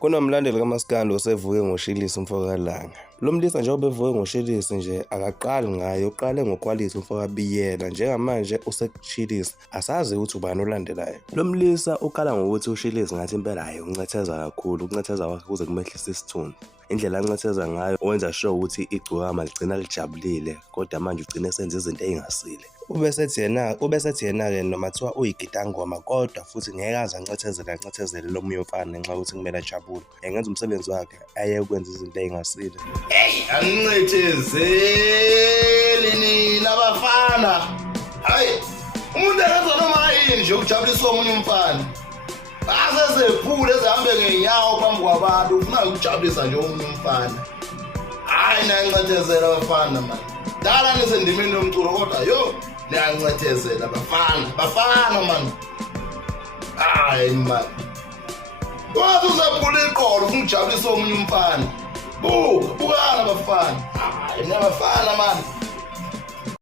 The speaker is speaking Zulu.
Kunomlandeli kaMaskandi osevuke ngoShilisi umfokalanga. Lo mlisa njengoba evuke ngoShilisi nje akaqali ngayo, uqale ngoKwalisa umfokabiyela. Njengamanje usekuShilisi asazi ukuthi ubani olandelayo. Lo mlisa uqala ngokuthi uShilisi ngathi impela hayi uncetheza kakhulu, ukuncetheza kwakhe kuze kumehlisa isithunzi. Indlela ancetheza ngayo wenza sure ukuthi iGcokama ligcina lijabulile, kodwa manje ugcina senza izinto ezingasile. Ube sethi yena-ke noma kuthiwa uyigidangoma kodwa futhi ngeke aze ancethezele lo munye umfana ngenxa yokuthi kumele ajabule. Engenza umsebenzi wakhe aye ukwenza izinto ezingasile. Hey, anicethezeli nina bafana. Hayi, umuntu engenza noma yini nje ukujabulisa omunye umfana. Asezephule ezihambe ngenyawo phambi kwabantu ufuna ukujabulisa nje omunye umfana. Hayi, niyancethezela bafana manje. Dala nisendimeni yomculo kodwa yo niyancethezela bafana manje. Hayi man. Wathi uzephula iqolo ufuna ukujabulisa omunye umfana. Bukana bafana. Hayi, nabafana manje.